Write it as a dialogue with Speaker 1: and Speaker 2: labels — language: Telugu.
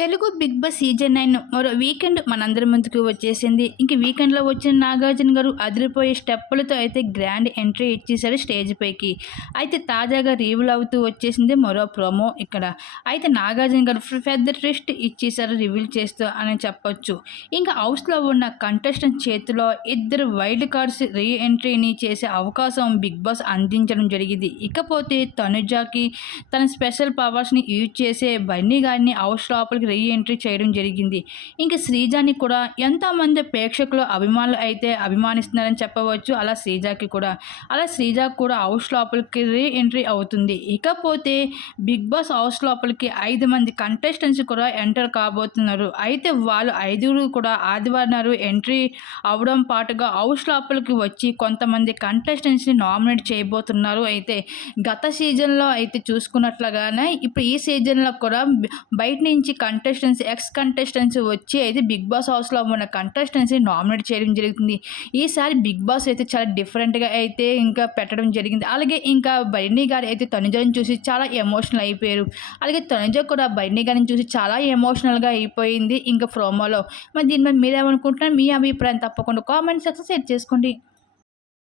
Speaker 1: Telugu big boss season nine మరో వీకెండ్ మనందరి ముందుకు వచ్చేసింది. ఇంక వీకెండ్లో వచ్చిన నాగార్జున గారు అదిరిపోయే స్టెప్పులతో అయితే గ్రాండ్ ఎంట్రీ ఇచ్చేసారు స్టేజ్ పైకి. అయితే తాజాగా రివీల్ అవుతూ వచ్చేసింది మరో ప్రోమో ఇక్కడ. అయితే నాగార్జున గారు పెద్ద ట్విస్ట్ ఇచ్చేసారు రివీల్ చేస్తూ అని చెప్పొచ్చు. ఇంకా హౌస్లో ఉన్న కంటెస్టెంట్ చేతిలో ఇద్దరు వైల్డ్ కార్డ్స్ రీ ఎంట్రీని చేసే అవకాశం బిగ్ బాస్ అందించడం జరిగింది. ఇకపోతే తనుజాకి తన స్పెషల్ పవర్స్ని యూజ్ చేసే బన్నీ గారిని హౌస్ లోపలికి రీ ఎంట్రీ చేయడం జరిగింది. ఇంకా శ్రీజాని కూడా ఎంతోమంది ప్రేక్షకులు అభిమానులు అయితే అభిమానిస్తున్నారని చెప్పవచ్చు. అలా శ్రీజాకి కూడా అలా శ్రీజాకి కూడా హౌస్ లోపలికి రీ ఎంట్రీ అవుతుంది. ఇకపోతే బిగ్ బాస్ హౌస్ లోపలికి ఐదు మంది కంటెస్టెంట్స్ కూడా ఎంటర్ కాబోతున్నారు. అయితే వాళ్ళు ఐదుగురు కూడా ఆదివారం ఎంట్రీ అవడం పాటుగా హౌస్ లోపలికి వచ్చి కొంతమంది కంటెస్టెంట్స్ని నామినేట్ చేయబోతున్నారు. అయితే గత సీజన్లో అయితే చూసుకున్నట్లుగానే ఇప్పుడు ఈ సీజన్లో కూడా బయట నుంచి కంటెస్టెన్సీ ఎక్స్ కంటెస్టెన్స్ వచ్చి అయితే బిగ్ బాస్ హౌస్లో ఉన్న కంటెస్టెన్సీ నామినేట్ చేయడం జరుగుతుంది. ఈసారి బిగ్ బాస్ అయితే చాలా డిఫరెంట్గా అయితే ఇంకా పెట్టడం జరిగింది. అలాగే ఇంకా బర్నీ గారు అయితే తనుజని చూసి చాలా ఎమోషనల్ అయిపోయారు. అలాగే తనుజ కూడా బర్నీ గారిని చూసి చాలా ఎమోషనల్గా అయిపోయింది ఇంకా ప్రోమోలో మరి దీని మీద మీరేమనుకుంటున్నారు? మీ అభిప్రాయం తప్పకుండా కామెంట్ సెక్షన్ షేర్ చేసుకోండి.